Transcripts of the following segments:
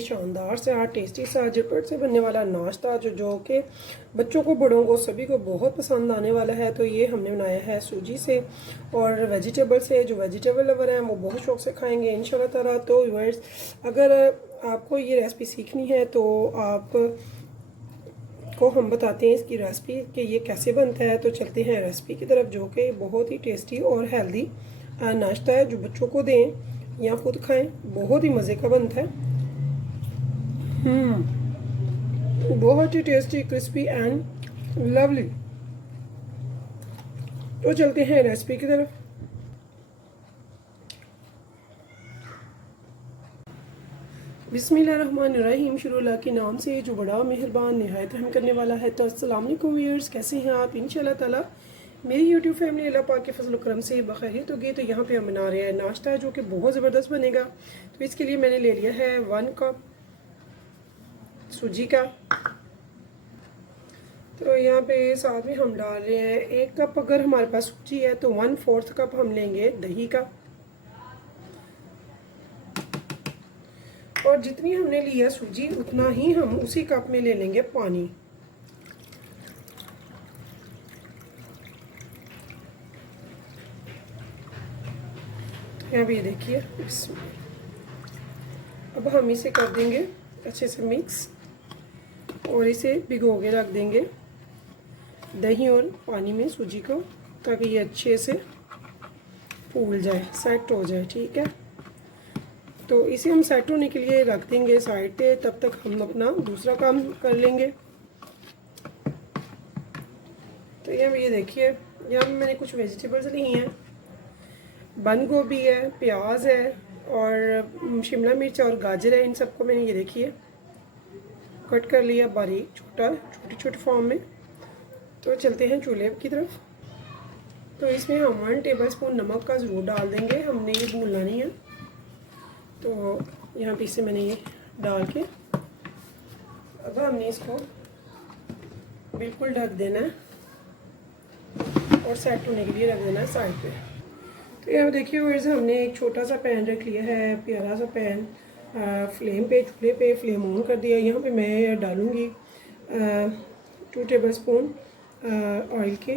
शानदार सा टेस्टी सा झटपट से बनने वाला नाश्ता जो कि बच्चों को बड़ों को सभी को बहुत पसंद आने वाला है। तो ये हमने बनाया है सूजी से और वेजिटेबल से। जो वेजिटेबल लवर हैं वो बहुत शौक से खाएंगे इंशाल्लाह ताला। तो व्यूअर्स, अगर आपको ये रेसिपी सीखनी है तो आप को हम बताते हैं इसकी रेसिपी कि ये कैसे बनता है। तो चलते हैं रेसिपी की तरफ, जो कि बहुत ही टेस्टी और हेल्दी नाश्ता है जो बच्चों को दें या खुद खाएं, बहुत ही मज़े का बनता है। बहुत ही टेस्टी, क्रिस्पी एंड लवली। तो चलते हैं रेसिपी की तरफ। बिस्मिल्लाहिर्रहमानिर्रहीम, शुरू अल्लाह के नाम से जो बड़ा मेहरबान निहायत रहम करने वाला है। तो अस्सलाम वालेकुम व्यूअर्स, कैसे हैं आप? इंशाल्लाह ताला मेरी यूट्यूब फैमिली अल्लाह पाक के फजल करम से बखैरियत होगी। तो यहाँ पे हम बना रहे हैं नाश्ता जो कि बहुत ज़बरदस्त बनेगा। तो इसके लिए मैंने ले लिया है 1 कप सूजी का। तो यहाँ पे साथ में हम डाल रहे हैं 1 कप, अगर हमारे पास सूजी है तो 1/4 कप हम लेंगे दही का। और जितनी हमने लिया सूजी उतना ही हम उसी कप में ले लेंगे पानी। यहाँ भी देखिए, अब हम इसे कर देंगे अच्छे से मिक्स और इसे भिगो के रख देंगे दही और पानी में सूजी को, ताकि ये अच्छे से फूल जाए, सेट हो जाए। ठीक है, तो इसे हम सेट होने के लिए रख देंगे साइड पे। तब तक हम अपना दूसरा काम कर लेंगे। तो ये देखिए, यहाँ मैंने कुछ वेजिटेबल्स ली हैं। बंद गोभी है, प्याज है और शिमला मिर्च और गाजर है। इन सबको मैंने ये देखिए कट कर लिया बारीक, छोटी छोटी फॉर्म में। तो चलते हैं चूल्हे की तरफ। तो इसमें हम 1 टेबलस्पून नमक का ज़रूर डाल देंगे, हमने ये भूलना नहीं है। तो यहाँ पे इसे मैंने ये डाल के अब हमने इसको बिल्कुल ढक देना है और सेट होने के लिए रख देना है साइड पे। तो यहाँ देखिए व्यूअर्स, हमने एक छोटा सा पैन रख लिया है, प्यारा सा पैन। फ्लेम पे, चूल्हे पे फ्लेम ऑन कर दिया। यहाँ पे मैं डालूँगी 2 टेबलस्पून ऑयल के।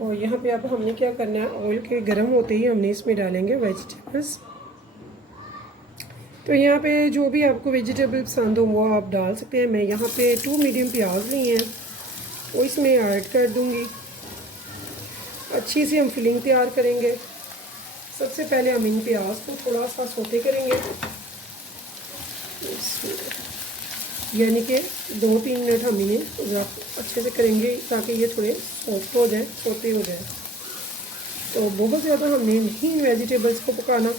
और यहाँ पे अब हमने क्या करना है, ऑयल के गर्म होते ही हमने इसमें डालेंगे वेजिटेबल्स। तो यहाँ पे जो भी आपको वेजिटेबल पसंद हो वो आप डाल सकते हैं। मैं यहाँ पे 2 मीडियम प्याज ली हैं, वो इसमें ऐड कर दूँगी। अच्छी सी हम फिलिंग तैयार करेंगे। सबसे पहले हम इन प्याज को थोड़ा सा सोते करेंगे, यानी कि 2-3 मिनट हम इन्हें अच्छे से करेंगे ताकि ये थोड़े सॉफ्ट हो जाए, सोते हो जाए। तो बहुत ज़्यादा हमने नहीं वेजिटेबल्स को पकाना।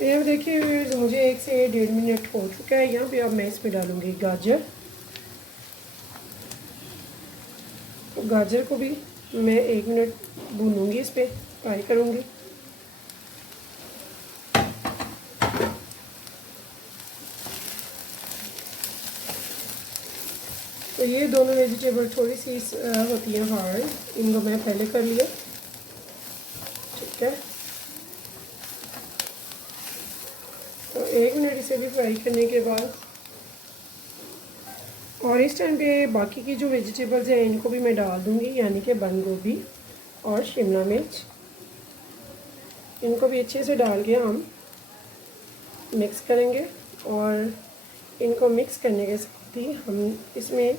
ये देखिए मुझे 1 से 1.5 मिनट हो चुका है। यहाँ पे अब मैं इसमें डालूँगी गाजर। तो गाजर को भी मैं 1 मिनट भूनूंगी, इस पर फ्राई करूँगी। तो ये दोनों वेजिटेबल थोड़ी सी होती हैं हार्ड, इनको मैं पहले कर लिया। ठीक है, तो 1 मिनट इसे भी फ्राई करने के बाद, और इस टाइम पे बाकी की जो वेजिटेबल्स हैं इनको भी मैं डाल दूंगी, यानी कि बंद गोभी और शिमला मिर्च। इनको भी अच्छे से डाल के हम मिक्स करेंगे। और इनको मिक्स करने के साथ ही हम इसमें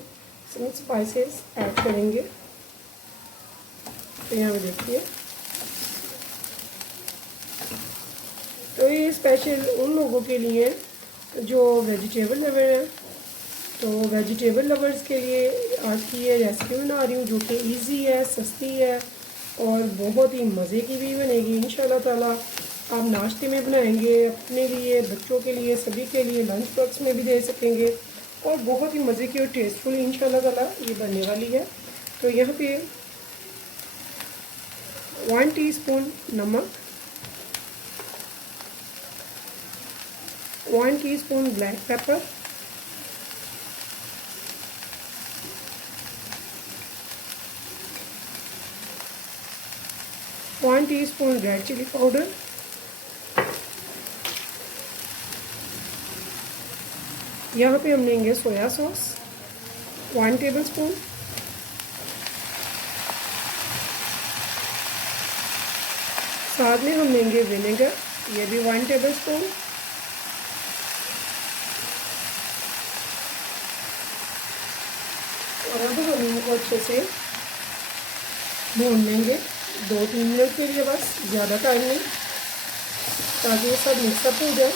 स्पाइसेस ऐड करेंगे। तो यहाँ पे देखिए, तो ये स्पेशल उन लोगों के लिए जो वेजिटेबल लवर हैं। तो वेजिटेबल लवर्स के लिए आज की ये रेसिपी बना रही हूँ जो कि इजी है, सस्ती है और बहुत ही मज़े की भी बनेगी इंशाल्लाह ताला। आप नाश्ते में बनाएंगे, अपने लिए, बच्चों के लिए, सभी के लिए लंच बॉक्स में भी दे सकेंगे और बहुत ही मज़े की और टेस्टफुल इंशाल्लाह ताला ये बनने वाली है। तो यहाँ पे 1 टीस्पून नमक, 1 teaspoon black pepper, 1 teaspoon red chilli powder, यहाँ पे हम लेंगे सोया सॉस 1 टेबलस्पून, साथ में हम लेंगे विनेगर, ये भी 1 टेबलस्पून, और अब हम इनको अच्छे से भून लेंगे 2-3 मिनट के लिए, बस ज़्यादा टाइम नहीं, ताकि ये सब मिक्सअप हो जाए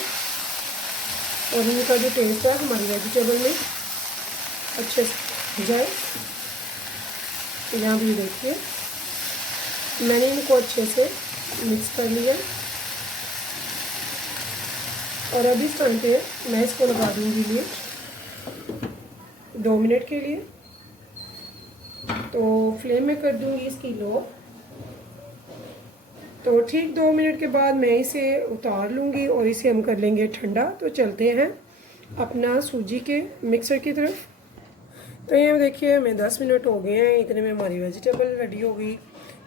और इनका जो टेस्ट है हमारी वेजिटेबल में अच्छे से हो जाए। तो यहाँ भी देखिए मैंने इनको अच्छे से मिक्स कर लिया और अभी इस टाइम पे मैं इसको लगा दूँगी लीड 2 मिनट के लिए। तो फ्लेम में कर दूँगी इसकी लो। तो ठीक 2 मिनट के बाद मैं इसे उतार लूँगी और इसे हम कर लेंगे ठंडा। तो चलते हैं अपना सूजी के मिक्सर की तरफ। तो यहाँ देखिए हमें 10 मिनट हो गए हैं, इतने में हमारी वेजिटेबल रेडी हो गई।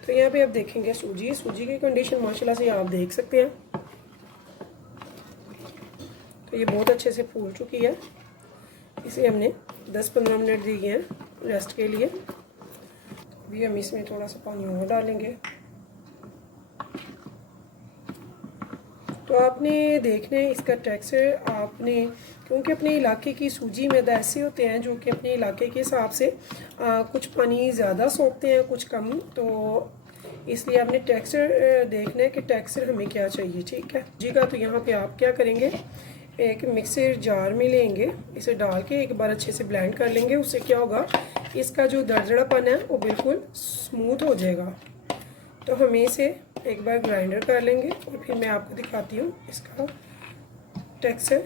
तो यहाँ पे आप देखेंगे सूजी की कंडीशन माशाल्लाह से आप देख सकते हैं। तो ये बहुत अच्छे से फूल चुकी है। इसे हमने 10-15 मिनट दिए हैं रेस्ट के लिए। अभी हम इसमें थोड़ा सा पानी और डालेंगे। तो आपने देखना है इसका टेक्सचर आपने, क्योंकि अपने इलाके की सूजी मैदा ऐसे होते हैं जो कि अपने इलाके के हिसाब से कुछ पानी ज़्यादा सोखते हैं कुछ कम। तो इसलिए आपने टेक्सचर देखना है कि टेक्सचर हमें क्या चाहिए, ठीक है जी का। तो यहाँ पे आप क्या करेंगे, एक मिक्सर जार में लेंगे, इसे डाल के एक बार अच्छे से ब्लेंड कर लेंगे। उससे क्या होगा, इसका जो दरदरापन है वो बिल्कुल स्मूथ हो जाएगा। तो हमें इसे एक बार ग्राइंडर कर लेंगे और फिर मैं आपको दिखाती हूँ इसका टेक्सचर।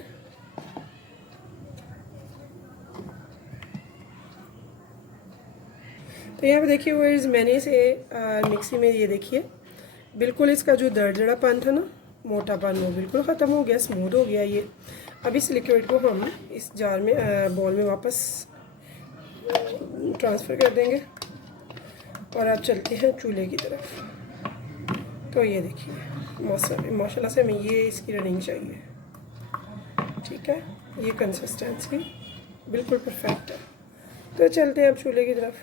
तो यहाँ पे देखिए वो मैंने इसे मिक्सी में, ये देखिए बिल्कुल इसका जो दरदरापन था ना, मोटापन, वो बिल्कुल ख़त्म हो गया, स्मूथ हो गया ये। अब इस लिक्विड को हम इस जार में बॉल में वापस ट्रांसफ़र कर देंगे और अब चलते हैं चूल्हे की तरफ। तो ये देखिए माशाल्लाह से हमें ये इसकी रनिंग चाहिए, ठीक है, ये कंसिस्टेंसी बिल्कुल परफेक्ट है। तो चलते हैं अब चूल्हे की तरफ।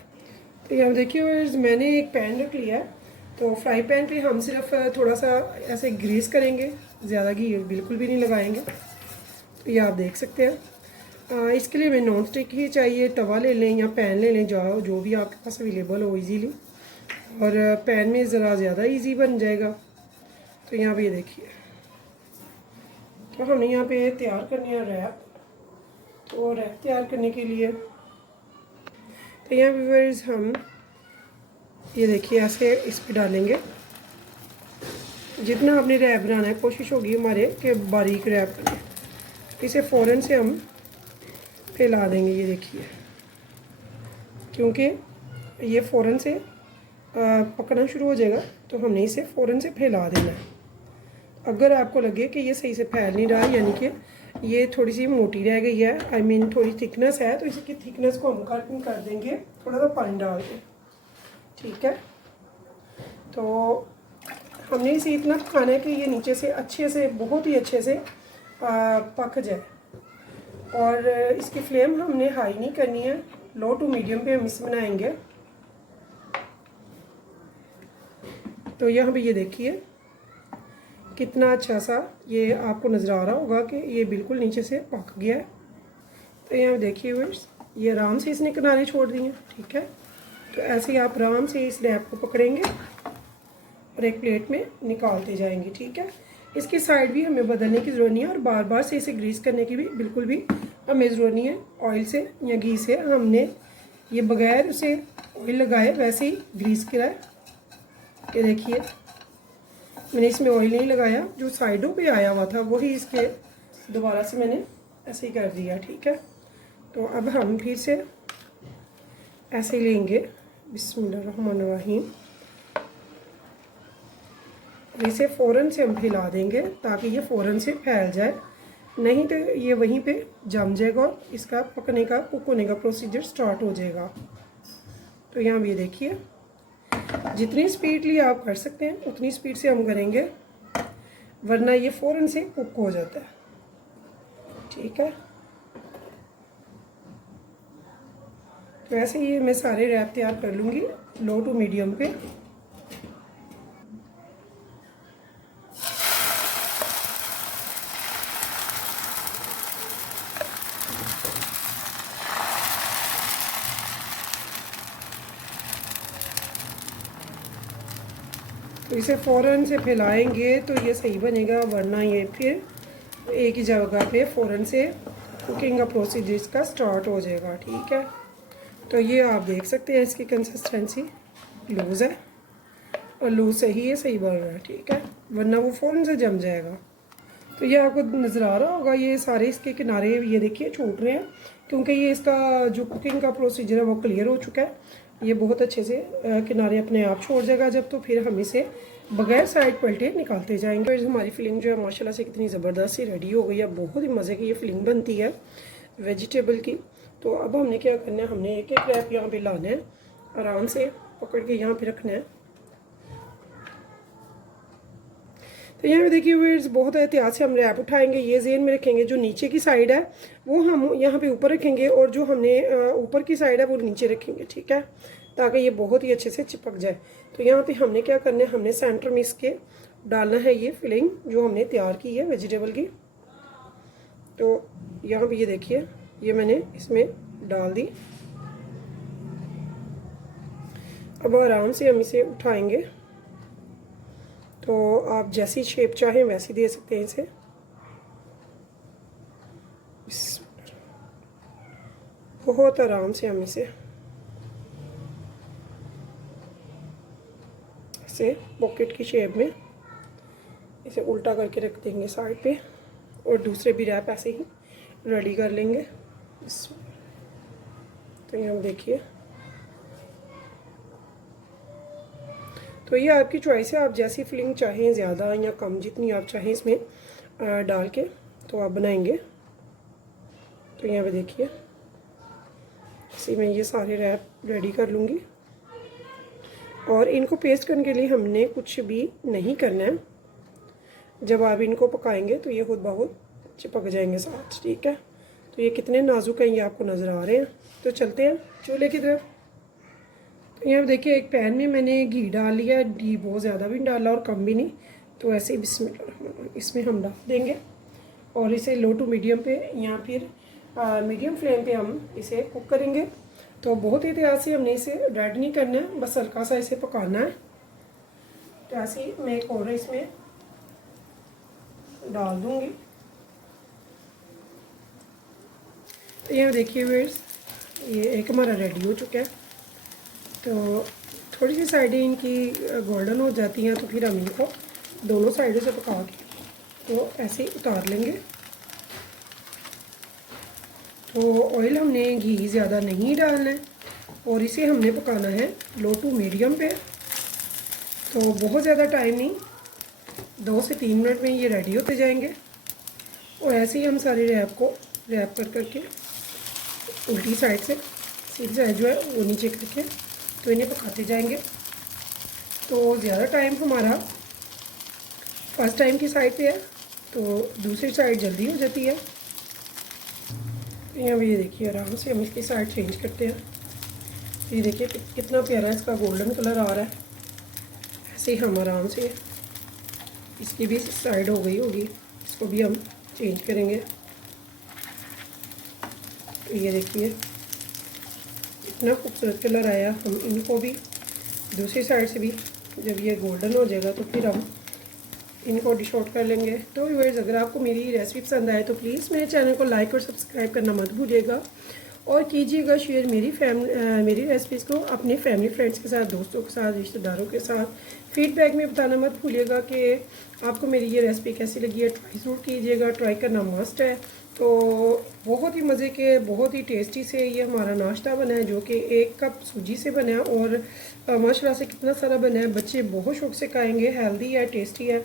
तो यहाँ देखिए मैंने एक पैन रख लिया है। तो फ्राई पैन पे हम सिर्फ थोड़ा सा ऐसे ग्रीस करेंगे, ज़्यादा घी बिल्कुल भी नहीं लगाएंगे। तो ये आप देख सकते हैं। इसके लिए हमें नॉन स्टिक ही चाहिए, तवा ले लें या पैन ले लें, जो भी आपके पास अवेलेबल हो इजीली, और पैन में ज़रा ज़्यादा इजी बन जाएगा। तो यहाँ पे ये देखिए, तो हमने यहाँ पे तैयार करनी है रैप। तो रैप तैयार करने के लिए तो यहाँ व्यूअर्स हम ये देखिए ऐसे इस पे डालेंगे। जितना आपने रैप बनाना है कोशिश होगी हमारे कि बारीक रैप करें। इसे फ़ौरन से हम फैला देंगे, ये देखिए, क्योंकि ये फ़ौरन से पकना शुरू हो जाएगा। तो हमने इसे फ़ौरन से फैला देना है। अगर आपको लगे कि ये सही से फैल नहीं रहा, यानी कि ये थोड़ी सी मोटी रह गई है, आई मीन थोड़ी थिकनेस है, तो इसकी थिकनेस को हम कट कर देंगे थोड़ा सा पानी डाल के, ठीक है। तो हमने इसे इतना पकाना है कि ये नीचे से अच्छे से, बहुत ही अच्छे से पक जाए। और इसकी फ्लेम हमने हाई नहीं करनी है, लो टू मीडियम पे हम इसे बनाएंगे। तो यहाँ पे ये देखिए कितना अच्छा सा ये आपको नज़र आ रहा होगा कि ये बिल्कुल नीचे से पक गया है। तो यहाँ देखिए व्यूअर्स, ये आराम से इसने किनारे छोड़ दिए, ठीक है। तो ऐसे ही आप आराम से इस रैप को पकड़ेंगे और एक प्लेट में निकालते जाएंगे, ठीक है। इसकी साइड भी हमें बदलने की ज़रूरत नहीं है और बार बार से इसे ग्रीस करने की भी बिल्कुल भी हमें ज़रूरत नहीं है। ऑयल से या घी से हमने ये बगैर उसे ऑयल लगाए वैसे ही ग्रीस किया है। ये देखिए मैंने इसमें ऑयल नहीं लगाया, जो साइडों पे आया हुआ था वही इसके दोबारा से मैंने ऐसे ही कर दिया, ठीक है। तो अब हम फिर से ऐसे ही लेंगे, बिस्मिल्लाहिर्रहमानिर्रहीम, इसे फ़ौरन से हम फैला देंगे ताकि ये फ़ौरन से फैल जाए, नहीं तो ये वहीं पे जम जाएगा और इसका पकने का, कुक होने का प्रोसीजर स्टार्ट हो जाएगा। तो यहाँ भी देखिए जितनी स्पीडली आप कर सकते हैं उतनी स्पीड से हम करेंगे, वरना ये फ़ौरन से कुक हो जाता है, ठीक है। वैसे ये मैं सारे रैप तैयार कर लूँगी लो टू मीडियम पे। तो इसे फ़ौरन से फैलाएंगे तो ये सही बनेगा, वरना ये फिर एक ही जगह पे फ़ौरन से कुकिंग का प्रोसीजर इसका स्टार्ट हो जाएगा। ठीक है, तो ये आप देख सकते हैं इसकी कंसिस्टेंसी लूज़ है और लूज़ से ही ये सही बन रहा है। ठीक है, वरना वो फ़ौरन से जम जाएगा। तो ये आपको नज़र आ रहा होगा, ये सारे इसके किनारे ये देखिए छूट रहे हैं, क्योंकि ये इसका जो कुकिंग का प्रोसीजर है वो क्लियर हो चुका है। ये बहुत अच्छे से किनारे अपने आप छोड़ जाएगा जब, तो फिर हम इसे बगैर साइड पलटे निकालते जाएंगे। फिर हमारी फिलिंग जो है माशाल्लाह से कितनी ज़बरदस्त सी रेडी हो गई है। बहुत ही मज़े की ये फिलिंग बनती है वेजिटेबल की। तो अब हमने क्या करना है, हमने एक एक रैप यहाँ पे लाना है, आराम से पकड़ के यहाँ पे रखना है। तो यहाँ पे देखिए व्यूअर्स, बहुत एहतियात से हम रैप उठाएंगे। ये ज़हन में रखेंगे जो नीचे की साइड है वो हम यहाँ पे ऊपर रखेंगे, और जो हमने ऊपर की साइड है वो नीचे रखेंगे। ठीक है, ताकि ये बहुत ही अच्छे से चिपक जाए। तो यहाँ पे हमने क्या करना है, हमने सेंटर में इसके डालना है ये फिलिंग जो हमने तैयार की है वेजिटेबल की। तो यहाँ पे ये देखिए, ये मैंने इसमें डाल दी। अब आराम से हम इसे उठाएंगे। तो आप जैसी शेप चाहें वैसी दे सकते हैं इसे। बहुत आराम से हम इसे ऐसे पॉकेट की शेप में इसे उल्टा करके रख देंगे साइड पे, और दूसरे भी रैप ऐसे ही रेडी कर लेंगे। तो यहाँ देखिए, तो ये आपकी चॉइस है, आप जैसी फिलिंग चाहें, ज़्यादा या कम, जितनी आप चाहें इसमें डाल के तो आप बनाएंगे। तो यहाँ पे देखिए, इसी में ये सारे रैप रेडी कर लूँगी। और इनको पेस्ट करने के लिए हमने कुछ भी नहीं करना है। जब आप इनको पकाएंगे तो ये खुद ब खुद चिपक जाएंगे साथ। ठीक है, तो ये कितने नाजुक हैं ये आपको नज़र आ रहे हैं। तो चलते हैं चूल्हे की तरफ। तो यहाँ देखिए, एक पैन में मैंने घी डाल लिया। घी बहुत ज़्यादा भी नहीं डाला और कम भी नहीं। तो ऐसे ही इसमें हम डाल देंगे और इसे लो टू मीडियम पे या फिर मीडियम फ्लेम पे हम इसे कुक करेंगे। तो बहुत ही एहतियात से हमने इसे रेड नहीं करना है, बस हल्का सा इसे पकाना है। तो ऐसे ही मैं एक और इसमें डाल दूँगी। तो यहाँ देखिए व्यूअर्स, ये एक हमारा रेडी हो चुका है। तो थोड़ी सी साइडें इनकी गोल्डन हो जाती हैं, तो फिर हम इनको दोनों साइडों से पका के तो ऐसे ही उतार लेंगे। तो ऑयल हमने घी ज़्यादा नहीं डालना है और इसे हमने पकाना है लो टू मीडियम पे। तो बहुत ज़्यादा टाइम नहीं, 2 से 3 मिनट में ये रेडी होते जाएंगे। और ऐसे ही हम सारे रैप को रैप कर करके उल्टी साइड से सीधी साइड जो है वो नीचे करके तो इन्हें पकाते जाएंगे। तो ज़्यादा टाइम हमारा फर्स्ट टाइम की साइड पे है, तो दूसरी साइड जल्दी हो जाती है। यहाँ ये देखिए, आराम से हम इसकी साइड चेंज करते हैं। ये देखिए कितना प्यारा इसका गोल्डन कलर आ रहा है। ऐसे ही हम आराम से इसकी भी साइड हो गई होगी, इसको भी हम चेंज करेंगे। तो ये देखिए इतना खूबसूरत कलर आया। हम इनको भी दूसरी साइड से भी जब ये गोल्डन हो जाएगा तो फिर हम इनको डिश आउट कर लेंगे। तो व्यूअर्स, अगर आपको मेरी रेसिपी पसंद आए तो प्लीज़ मेरे चैनल को लाइक और सब्सक्राइब करना मत भूलिएगा, और कीजिएगा शेयर मेरी रेसिपीज़ को अपने फैमिली फ्रेंड्स के साथ, दोस्तों के साथ, रिश्तेदारों के साथ। फीडबैक में बताना मत भूलिएगा कि आपको मेरी ये रेसिपी कैसी लगी है। ट्राई ज़रूर कीजिएगा, ट्राई करना मस्ट है। तो बहुत ही मज़े के, बहुत ही टेस्टी से ये हमारा नाश्ता बना है, जो कि 1 कप सूजी से बना है और माशाल्लाह से कितना सारा बना है। बच्चे बहुत शौक से खाएंगे। हेल्दी है, टेस्टी है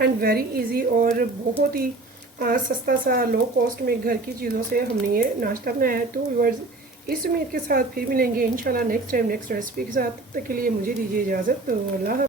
एंड वेरी इजी, और बहुत ही सस्ता सा लो कॉस्ट में घर की चीज़ों से हमने ये नाश्ता बनाया है। तो व्यूअर्स, इस उम्मीद के साथ फिर मिलेंगे इंशाल्लाह नेक्स्ट टाइम नेक्स्ट रेसिपी के साथ। तब तक के लिए मुझे दीजिए इजाज़त। तो अल्लाह।